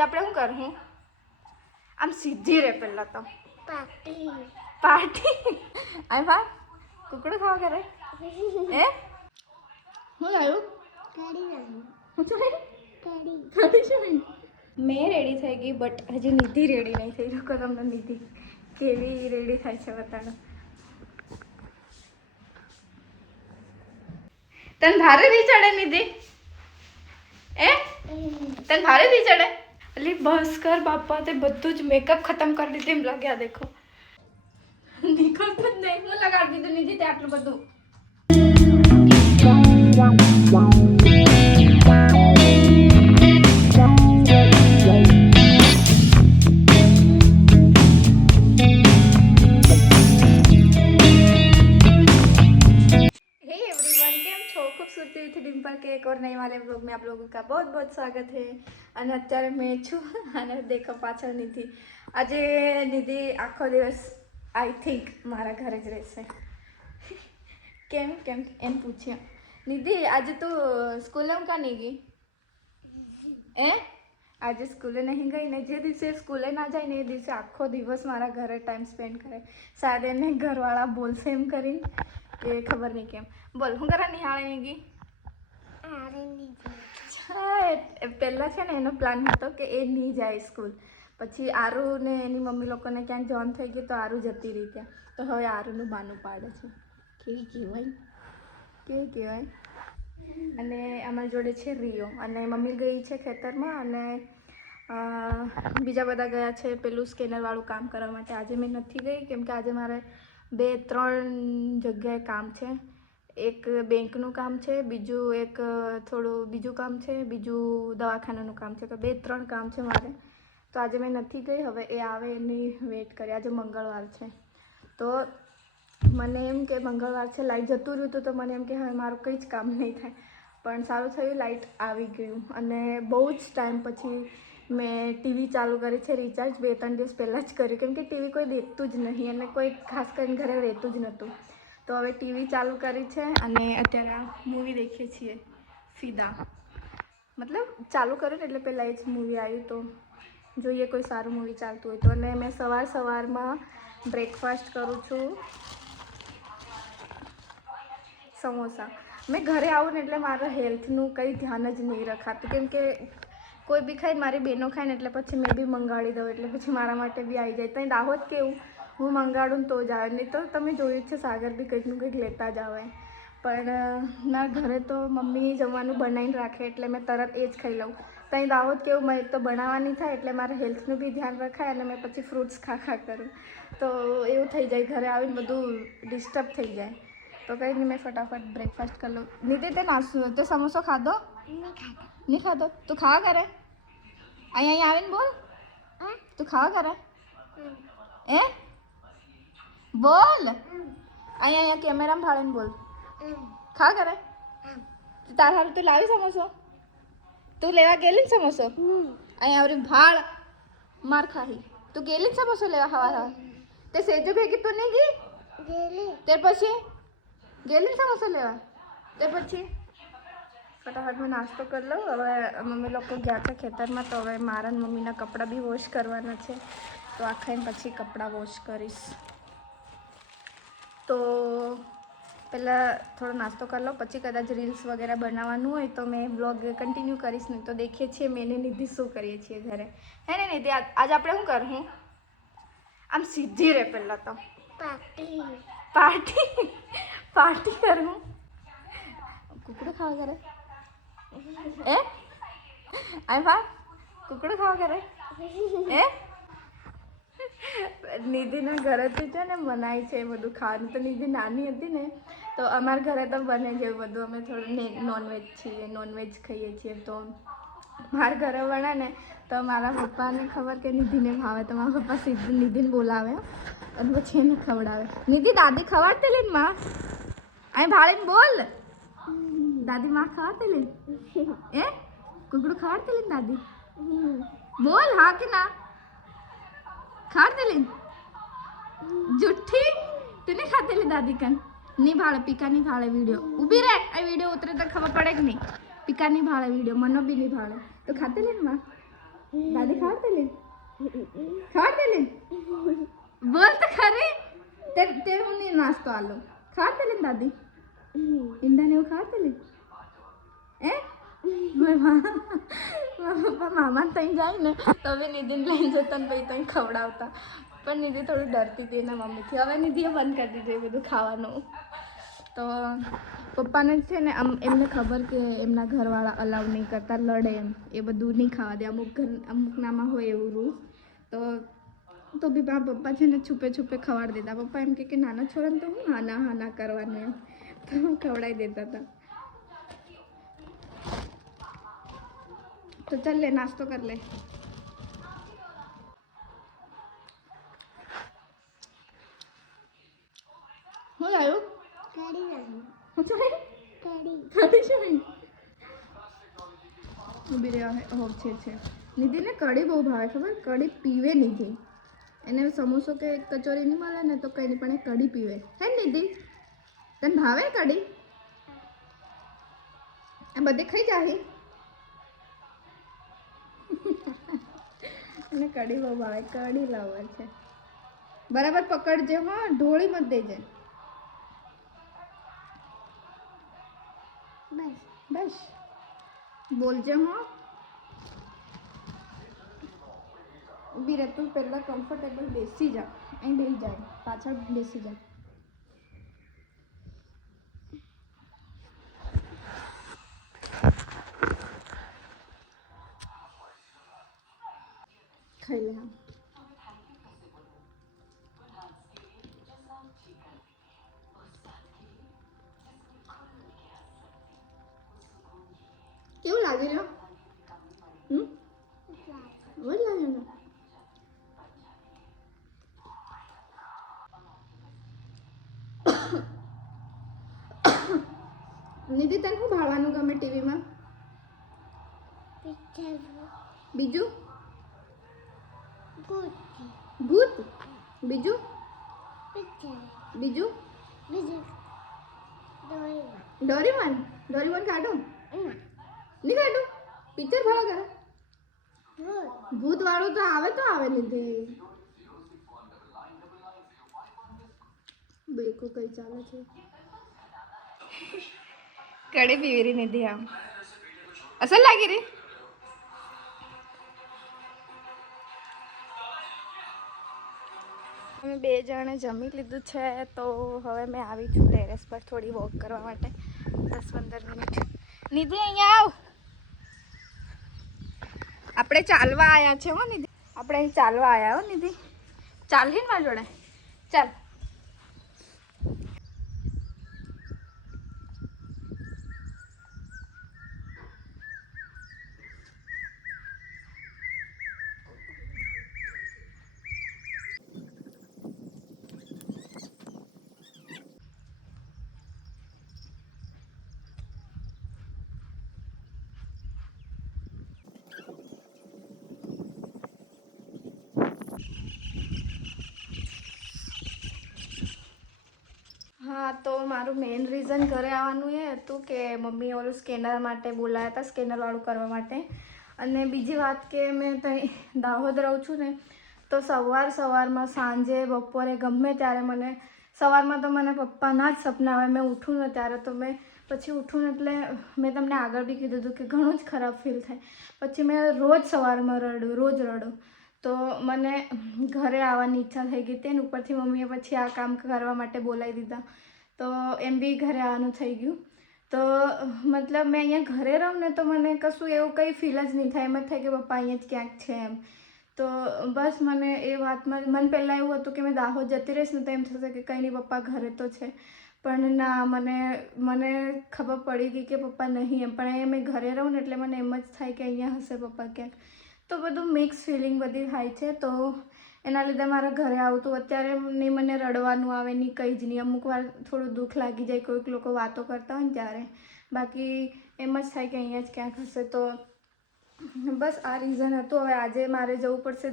आज આપણે શું કરું? આમ સીધી રે પહેલા તો પાર્ટી આય ભા કુકડું ખાવા કરે એ હું લાવ્યું કરી નાખું હું ચાલે કરી ખાતી છે નહીં મેં રેડી થઈ ગઈ બટ હજી નિધિ રેડી નહીં થઈ જો તમને નિધિ કેવી રેડી થાય છે બતાડો તને ભારે નહીં ચડે નિધિ એ તને ભારે નહીં ચડે અલી બસ કર બાપા તે બધું જ મેકઅપ ખતમ કરી દીધું એમ લાગ્યા દેખો નીકળતું જ નહીં હું લગાડી દીધું નિધિ તે આટલું બધું खूबसूरती थी डिम्पल के एक और नए वाले व्लॉग में आप लोगों का बहुत बहुत स्वागत है અને અત્યારે મેં છું અને દેખો પાછળ નિધિ આજે નિધિ આખો દિવસ આઈ થિંક મારા ઘરે જ રહેશે કેમ કેમ એમ પૂછ્યા નિધિ આજે તું સ્કૂલે કાં નહીં ગઈ આજે સ્કૂલે નહીં ગઈ ને જે દિવસે સ્કૂલે ના જાય ને એ દિવસે આખો દિવસ મારા ઘરે ટાઈમ સ્પેન્ડ કરે શાયદ એને ઘરવાળા બોલશે એમ કરીને એ ખબર નહીં કેમ બોલ હું ઘરે નિહાળે નહીં ગઈ પહેલાં છે ને એનો પ્લાન હતો કે એ નહીં જાય સ્કૂલ પછી આરુ ને એની મમ્મી લોકોને ક્યાંક જવાનું થઈ ગયું તો આરુ જતી રહી ત્યાં તો હવે આરુનું બાનું પાડે છે કેવી કહેવાય અને અમારી જોડે છે રિયો અને મમ્મી ગઈ છે ખેતરમાં અને બીજા બધા ગયા છે પેલું સ્કેનરવાળું કામ કરવા માટે આજે મેં નથી ગઈ કેમ કે આજે મારે 2-3 જગ્યાએ કામ છે એક બેંકનું કામ છે બીજું એક થોડું બીજું કામ છે બીજું દવાખાનાનું કામ છે તો 2-3 કામ છે મારે તો આજે મેં નથી ગઈ હવે એ આવે એની વેઇટ કરી આજે મંગળવાર છે તો મને એમ કે મંગળવાર છે લાઇટ જતું રહ્યું હતું તો મને એમ કે હવે મારું કંઈ જ કામ નહીં થાય પણ સારું થયું લાઇટ આવી ગયું અને બહુ જ ટાઈમ પછી મેં ટીવી ચાલુ કરી છે રિચાર્જ 2-3 દિવસ પહેલાં જ કર્યું કેમ કે ટીવી કોઈ દેખતું જ નહીં અને કોઈ ખાસ કરીને ઘરે રહેતું જ નહોતું તો હવે ટીવી ચાલુ કરી છે અને અત્યારે આ મૂવી દેખીએ છીએ ફિદા મતલબ ચાલુ કર્યું ને એટલે પહેલાં એ જ મૂવી આવ્યું તો જોઈએ કોઈ સારું મૂવી ચાલતું હોય તો અને મેં સવારમાં બ્રેકફાસ્ટ કરું છું સમોસા મેં ઘરે આવું ને એટલે મારા હેલ્થનું કંઈ ધ્યાન જ નહીં રખાતું કેમ કે કોઈ બી ખાઈને મારી બહેનો ખાય ને એટલે પછી મેં બી મંગાડી દઉં એટલે પછી મારા માટે બી આવી જાય ત્યાં દાહોદ કેવું હું મંગાડું તો જ આવે નહીં તો તમે જોયું છે સાગર બી કંઈકનું કંઈક લેતા જ આવે પણ ના ઘરે તો મમ્મી જમવાનું બનાવીને રાખે એટલે મેં તરત એ જ ખાઈ લઉં ત્યાં દાહોદ કેવું મેં તો બનાવવાની થાય એટલે મારા હેલ્થનું બી ધ્યાન રખાય અને મેં પછી ફ્રૂટ્સ ખા કરું તો એવું થઈ જાય ઘરે આવીને બધું ડિસ્ટર્બ થઈ જાય તો કંઈ નહીં મેં ફટાફટ બ્રેકફાસ્ટ કરી લઉં નિધિ તે તે સમોસો ખાધો નહીં ખાધો તું ખાવા કરે અહીંયા આવીને બોલ તું ખાવા કરે બોલ અહીંયા કેમેરામાં ભાળીને બોલ ખા કરે તાર હારું તું લાવી સમોસો તું લેવા ગયેલી ને સમોસો અહીંયા આવરી ભાળ માર ખાહી તું ગયેલી ને સમોસો લેવા હવા તે સેજુ ભેગી તું નહીં ગઈ તે પછી ગયેલી ને સમોસો લેવા તે પછી ફટાફટ મેં નાસ્તો કરી લઉં હવે મમ્મી લોકો ગયા છે ખેતરમાં તો હવે મારા મમ્મીના કપડાં બી વોશ કરવાના છે તો આ ખાઈને પછી કપડાં વોશ કરીશ તો પહેલાં થોડો નાસ્તો કરી લો પછી કદાચ રીલ્સ વગેરે બનાવવાનું હોય તો મેં બ્લોગ કન્ટિન્યુ કરીશ નહીં તો દેખીએ છીએ મેં નિધિ શું કરીએ છીએ ઘરે હે ને નિધિ આજે આપણે શું કરું આમ સીધી રે પહેલાં તો પાર્ટી કરું કુકડું ખાવા કરે આય ભા કુકડું ખાવા કરે નિધિના ઘરેથી છે ને મનાય છે બધું ખાવાનું તો નિધિ નાની હતી ને તો અમારા ઘરે તો બને છે બધું અમે થોડું નોનવેજ છીએ નોનવેજ ખાઈએ છીએ તો મારા ઘરે બને ને તો મારા પપ્પાને ખબર કે નિધિને ભાવે તો મારા પપ્પા સીધું નિધિને બોલાવે અને પછી એને ખવડાવે નિધિ દાદી ખવાડતી લઈને માં અહીં ભાળીને બોલ દાદી માં ખવાડતી લઈને કુકડું ખવાડતી લઈને દાદી બોલ હા કે ના ખાते ले जुट्ठी तूने खाते ले दादी कन नहीं भाड़े पीका नहीं भाड़े वीडियो उभी रहे आ वीडियो उतरे तो खबर पड़े कि नहीं पीका नहीं भाड़े वीडियो मनो भी नहीं भाड़े तो खाते ले माँ દાદી ખાવડતેલી ખાવડતેલી બોલ તો ખરી તે હું નહીં નાસ્તો આલો ખાવડતેલી દાદી ઈંડાને એવું ખાવડતેલી પપ્પા મામા ત્યાં જાય ને તો હવે નિધિને લઈને જતા ને પછી ત્યાં ખવડાવતા પણ નિધિ થોડી ડરતી હતી એના મમ્મીથી હવે નિધિએ બંધ કરી દીધું એ બધું ખાવાનું તો પપ્પાને છે ને આમ એમને ખબર કે એમના ઘરવાળા અલાઉ નહીં કરતા લડે એમ એ બધું નહીં ખાવા દે અમુકનામાં હોય એવું રૂલ તો બી મારા પપ્પા છે ને છુપે છુપે ખવડાવી દેતા પપ્પા એમ કે નાના છોરાને તો હું હાના કરવાનું એમ તો ખવડાવી દેતા હતા તો ચાલ લે નાસ્તો કર લે હું લાવ્યું કઢી નહીં હું ચાલે કઢી કઢી છે નહીં ઊભી રહે હો છે નિધિને કઢી બહુ ભાવે ખબર કઢી પીવે નિધિ એને સમોસો કે કચોરી નહીં મળે ને તો કંઈ નહીં પણ એ કઢી પીવે હે નિધિ તને ભાવે કઢી આ બધે ખાઈ જાય અને કઢી બહુ ભાવે કઢી લવર છે બરાબર પકડજે હા ઢોળી મત દેજે બસ બસ બોલજે હા ઊભી રહે તું પહેલાં કમ્ફર્ટેબલ બેસી જા અહીં બેસી જાય પાછળ બેસી જા ખાઈ લે હા કેવું લાગી રહ્યો બહુ જ લાગે ને નિધિ તને શું ભાળવાનું ગમે ટીવીમાં પિક્ચર બીજું ગુડ ભૂત બીજું પિક્ચર બીજું બીજું ડોરીમોન કાઢો નહીં કાઢું પિક્ચર ભાળો કરે ભૂત વાળું તો આવે નિધિ બેકો કઈ ચાલે છે કડી પીવી રહી નિધિ આમ અસલ લાગી રહી અમે બે જણે જમી લીધું છે તો હવે મેં આવી છું ટેરેસ પર થોડી વોક કરવા માટે 10-15 મિનિટ નિધિ અહીંયા આવ આપણે ચાલવા આવ્યા છે હો નિધિ આપણે અહીં ચાલવા આવ્યા હો નિધિ ચાલવી ને મારી જોડે ચાલ હા તો મારું મેઇન રીઝન ઘરે આવવાનું એ હતું કે મમ્મી ઓલું સ્કેનર માટે બોલાયા હતા સ્કેનરવાળું કરવા માટે અને બીજી વાત કે મેં ત્યાં દાહોદ રહું છું ને તો સવારમાં સાંજે બપોરે ગમે ત્યારે મને સવારમાં તો મને પપ્પાના જ સપના આવે મેં ઉઠું ને ત્યારે તો મેં પછી ઉઠું ને એટલે મેં તમને આગળ બી કીધું હતું કે ઘણું જ ખરાબ ફીલ થાય પછી મેં રોજ સવારમાં રડું તો મને ઘરે આવવાની ઈચ્છા થઈ ગઈ તેને ઉપરથી મમ્મીએ પછી આ કામ કરવા માટે બોલાવી દીધા તો એમ બી ઘરે આવવાનું થઈ ગયું તો મતલબ મેં અહીંયા ઘરે રહું ને તો મને કશું એવું કંઈ ફીલ જ નહીં થાય એમ જ થાય કે પપ્પા અહીંયા જ ક્યાંક છે એમ તો બસ મને એ વાતમાં મને પહેલાં એવું હતું કે મેં દાહોદ જતી રહીશ ને તો એમ થશે કે કંઈ નહીં પપ્પા ઘરે તો છે પણ ના મને ખબર પડી ગઈ કે પપ્પા નહીં એમ પણ અહીંયા મેં ઘરે રહું ને એટલે મને એમ જ થાય કે અહીંયા હશે પપ્પા ક્યાંક તો બધું મિક્સ ફિલિંગ બધી થાય છે તો એના લીધે મારા ઘરે આવતું અત્યારે નહીં મને રડવાનું આવે નહીં કંઈ જ નહીં અમુક વાર થોડું દુઃખ લાગી જાય કોઈક લોકો વાતો કરતા હોય ને ત્યારે બાકી એમ જ થાય કે અહીંયા જ ક્યાંક હશે તો બસ આ રીઝન હતું હવે આજે મારે જવું પડશે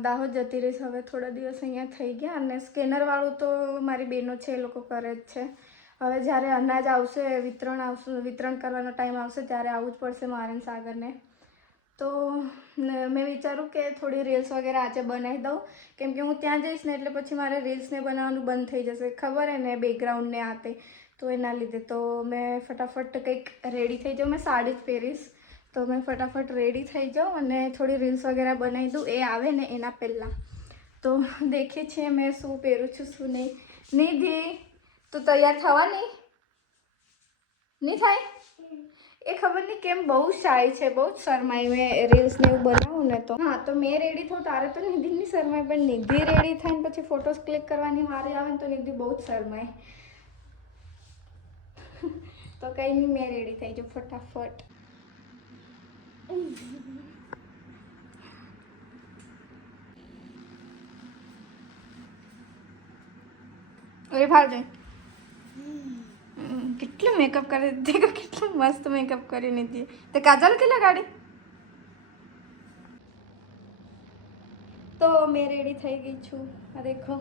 દાહોદ જતી રહીશ હવે થોડા દિવસ અહીંયા થઈ ગયા અને સ્કેનરવાળું તો મારી બહેનો છે એ લોકો કરે જ છે હવે જ્યારે અનાજ આવશે વિતરણ કરવાનો ટાઈમ આવશે ત્યારે આવવું જ પડશે મારે સાગરને તો મેં વિચારું કે થોડી રીલ્સ વગેરે આજે બનાવી દઉં, કેમ કે હું ત્યાં જઈશ ને એટલે પછી મારે રીલ્સને બનાવવાનું બંધ થઈ જશે, ખબર હે ને, બેકગ્રાઉન્ડને આતે, તો એના લીધે તો મેં ફટાફટ કંઈક રેડી થઈ જાઉં. મેં સાડી જ પહેરીશ, તો મેં ફટાફટ રેડી થઈ જાઉં અને થોડી રીલ્સ વગેરે બનાવી દઉં, એ આવે ને એના પહેલાં. તો દેખે છે મેં શું પહેરું છું શું નહીં. નિધિ, તું તૈયાર થવાની નહીં થાય? એ ખબર નહીં કેમ બહુ શાય છે, બહુ જ શરમાય મેં રીલ્સ ને એવું બનાવું ને તો. હા, તો મેં રેડી થઉં તારે તો નિધિ નહીં શરમાય, પણ નિધિ રેડી થાય ને પછી ફોટોસ ક્લિક કરવાની વારી આવે ને તો નિધિ બહુ જ શરમાય. તો કંઈ નહીં, મેં રેડી થઈ જાઉં ફટાફટ. અરે ભાઈ કેટલું મેકઅપ કરી દીધી, કેટલું મસ્ત મેકઅપ કરી દીધી. તે કાજલ કે લગાડી? તો મેં રેડી થઈ ગઈ છું. આ દેખો,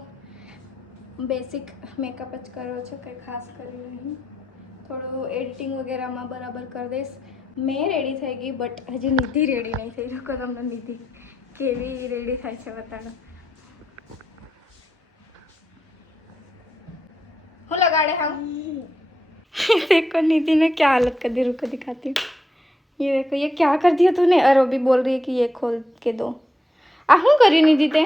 બેસિક મેકઅપ જ કર્યો છે, કંઈ ખાસ કર્યું નહીં. થોડું એડિટિંગ વગેરેમાં બરાબર કરી દઈશ. મેં રેડી થઈ ગઈ, બટ હજી નિધિ રેડી નહીં થઈ. જો તમને નિધિ કેવી રેડી થાય છે બતાડો. હું લગાड़े हम देखो निधि ने क्या हालत कर दी, रुको दिखाती हूँ. ये देखो, ये क्या कर दिया तूने. और वो भी बोल रही है कि ये खोल के दो. આ શું કર્યું નિધિ તે?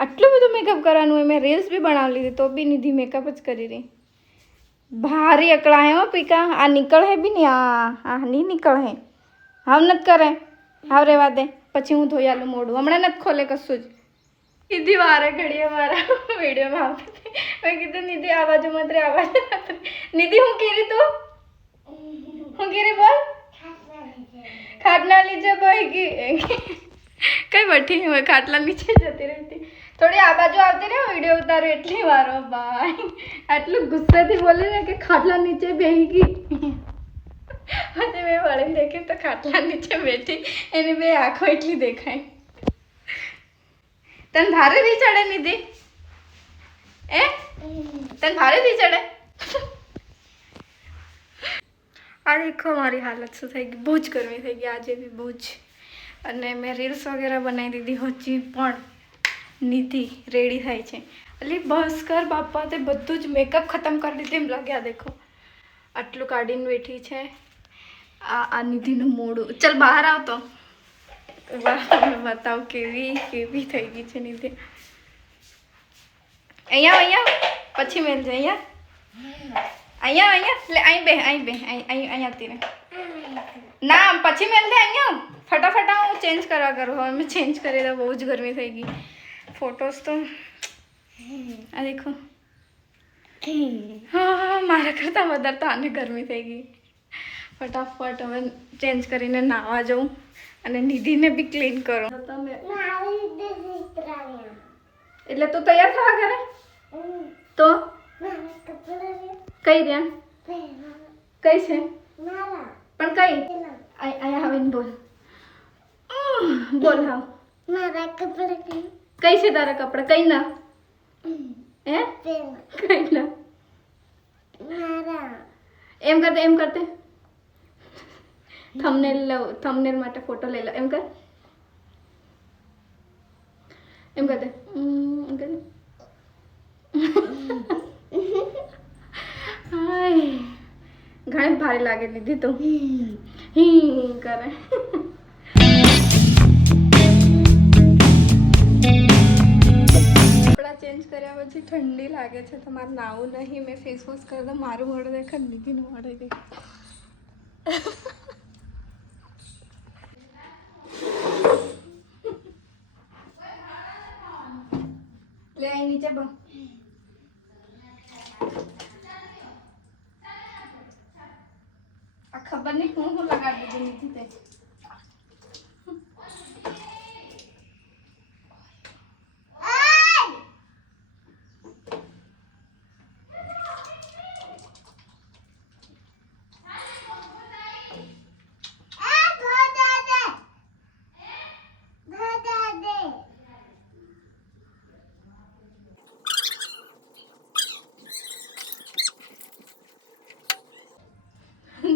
આટલું બધું મેકઅપ કરવાનું હોય. મેં રીલ્સ બી બનાવી લીધી તો બી નિધિ મેકઅપ જ કરી રહી. ભારી અકળાય હો પીકા. આ નીકળે બી નહીં, આ નહીં નીકળે. હાવ નથી કરે, હાવ રેવા દે, પછી હું ધોઈ આલું મોઢું. હમણાં નથી ખોલે કશું જ. નિધિ વારે ઘડીએ મારા વિડીયોમાં આવતી હતી. મેં કીધું નિધિ આ બાજુ મત રે, આ બાજુ મત રે. નિધિ હું કીરી તું? હું કીરી બોલ? ખાટલા નીચે કોઈ ગઈ કઈ બેઠી હોય, ખાટલા નીચે જતી રહેતી. થોડી આ બાજુ આવતી રહે, વિડીયો ઉતારો એટલી વારો. ભાઈ આટલું ગુસ્સાથી બોલે ને કે ખાટલા નીચે બેહી ગઈ. પછી મેં વળીને દેખી તો ખાટલા નીચે બેઠી, એની બે આંખો એટલી દેખાય. તને ભારે નહીં ચડે નિધિ? તને ભારે નહીં ચડે? આ દેખો મારી હાલત શું થઈ ગઈ. બહુ જ ગરમી થઈ ગઈ આજે બી, બહુ જ. અને મેં રીલ્સ વગેરે બનાવી દીધી હજી પણ નિધિ રેડી થાય છે. એટલે બસ કર બાપા, તે બધું જ મેકઅપ ખતમ કરી દીધું એમ લાગ્યા. દેખો આટલું કાઢીને બેઠી છે. આ નિધિનું મોઢું. ચલ બહાર આવતો બતાવ કેવી કેવી થઈ ગઈ છે નિધિ. અહીંયા પછી મેલજે. અહીંયા લે, અહીં બે અહીંયા આવતી રહે. ના પછી મેલ દે અહીંયા. ફટાફટ હું ચેન્જ કરવા કરું. હવે મેં ચેન્જ કરી દઉં, બહુ જ ગરમી થઈ ગઈ. ફોટોસ તો આ દેખો. હા, મારા કરતાં વધારે તો આને ગરમી થઈ ગઈ. ફટાફટ હવે ચેન્જ કરીને નાહવા જાઉં અને નિધિને બી ક્લીન કરો. તમે એટલે તું તૈયાર થવા ઘરે તો કઈ રહ્યા? કઈ છે પણ કઈ? અહીંયા આવીને બોલ. બોલ હા. મારા કપડા કઈ છે તારા કપડા? કઈ ના કઈ ના. એમ કરતે થંબનેલ માટે ફોટો લઈ લો. એમ કર, એમ કરતે. ઘણી ભારી લાગે દીધી તો કરે. કપડા ચેન્જ કર્યા પછી ઠંડી લાગે છે તો મારે નાવું નહીં. મેં ફેસ વોશ કરી દઉં. મારું મોઢું દેખાય, નિધિનું મોઢું દેખાય. લે અહીં નીચે બસ. આ ખબર નહીં હું લગાડી દીધું નીચે તે.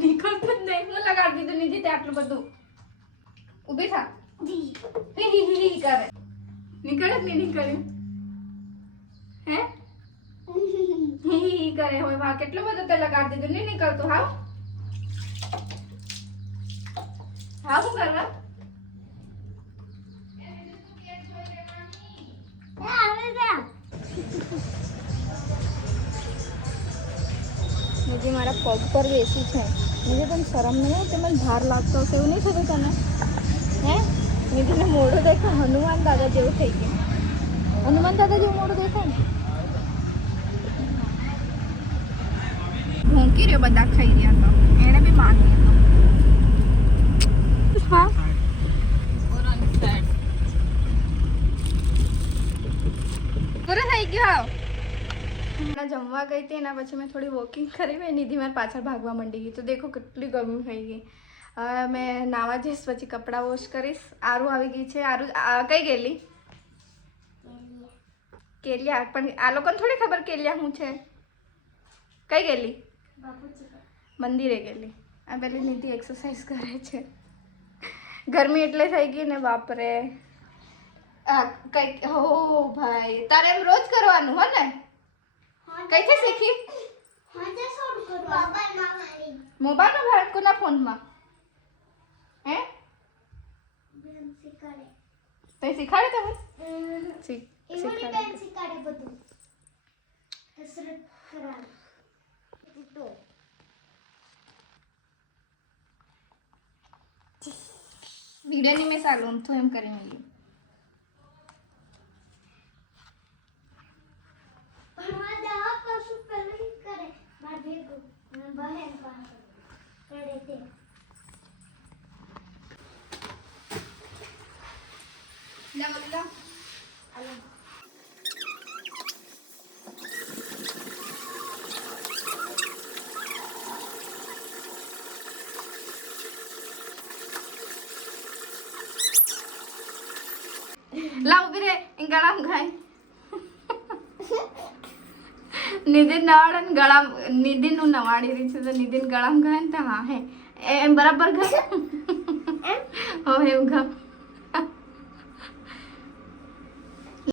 નીકળતું જ નહીં. હું લગાડી દીધું નિધિ તે આટલું બધું. કરે નીકળે કે નહીં નીકળે હે કરે હોય વાહ કેટલું બધું તે લગાડી દીધું નહીં નીકળતું હાવ શું કરવા નિધિ મારા પગ પર બેસી છે નિધિ તને શરમ નહીં હોય મને ભાર લાગતો હશે એવું નહીં થતું તને હે નિધિને મોઢું દેખો હનુમાન દાદા જેવું થઈ ગયું હનુમાન દાદા જેવું મોઢું દેખો ને ભૂંકી રહ્યો બધા ખાઈ રહ્યા તો એને બી માની હા પૂરો થઈ ગયો હમણાં જમવા ગઈ હતી એના પછી મેં થોડી વોકિંગ કરી મેં નિધિ મારી પાછળ ભાગવા માંડી ગઈ તો દેખો કેટલી ગરમી થઈ ગઈ હવે મેં નાવા જઈશ પછી કપડાં વોશ કરીશ આરુ આવી ગઈ છે આરુ કઈ ગયેલી કેલિયા પણ આ લોકોને થોડી ખબર કેલિયા શું છે કઈ ગયેલી મંદિરે ગયેલી આ પેલી નિધિ એક્સરસાઇઝ કરે છે ગરમી એટલે થઈ ગઈ ને બાપરે કઈ હો ભાઈ તારે એમ રોજ કરવાનું હો ને કઈથી શીખી મોબાઈલમાં ભારત કોના ફોનમાં હે તો શીખાડે તમે શીખાડે બધું કસરત કરાવે વિડીયોની મેં સારું તો એમ કરી મળ્યું લાવ ઉભી રે ગળામ ખાય નિધિન નવાડે ને ગળામ નિધિન નું નવાડી રહી છે તો નિધિન ગળામ ખાય ને તો હા હે એમ બરાબર ખા હો એમ ખા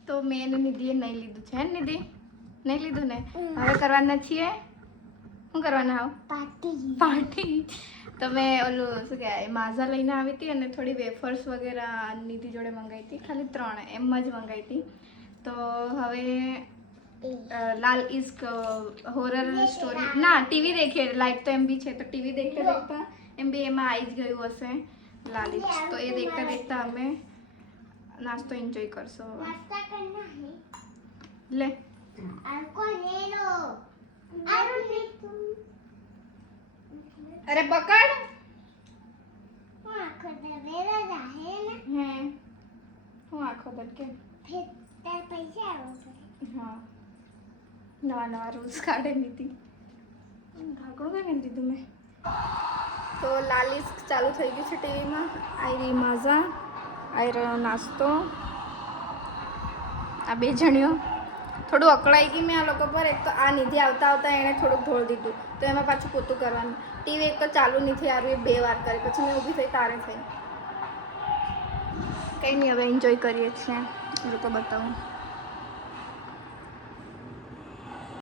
તો મેં એને નિધિએ નહીં લીધું છે ને નિધિ નહીં લીધું ને હવે કરવાના છીએ શું કરવાના આવ પાર્ટી તો મેં ઓલું શું કહેવાય માઝા લઈને આવી હતી અને થોડી વેફર્સ વગેરે નિધિ જોડે મંગાવી હતી ખાલી 3 એમ જ મંગાવી હતી તો હવે લાલ ઇશ્ક હોરર સ્ટોરી ના ટીવી દેખે લાઈટ તો એમ બી છે તો ટીવી દેખતા દેખતા એમ બી એમાં આવી જ ગયું હશે લાલ ઇશ્ક તો એ દેખતા દેખતા અમે નાસ્તો એન્જોય કરશો લે અરે પકડ હું આખો બટ કે હા નવા રૂલ્સ કાઢે નીતિ ભાગો કરી દીધું મેં તો લાલિસ ચાલુ થઈ ગયું છે ટીવીમાં આવી રહી માઝા આવી રહ્યો નાસ્તો આ બે જણીઓ થોડું અકળાઈ ગઈ મેં આ લોકો પર એક તો આ નિધિ આવતા આવતા એણે થોડુંક ઢોળ દીધું તો એમાં પાછું પોતું કરવાનું ટીવી એક તો ચાલુ નહીં થઈ આવ્યું એ 2 વાર કરી પછી મેં ઊભી થઈ તારે થઈ કંઈ નહીં હવે એન્જોય કરીએ છીએ એ લોકો બતાવું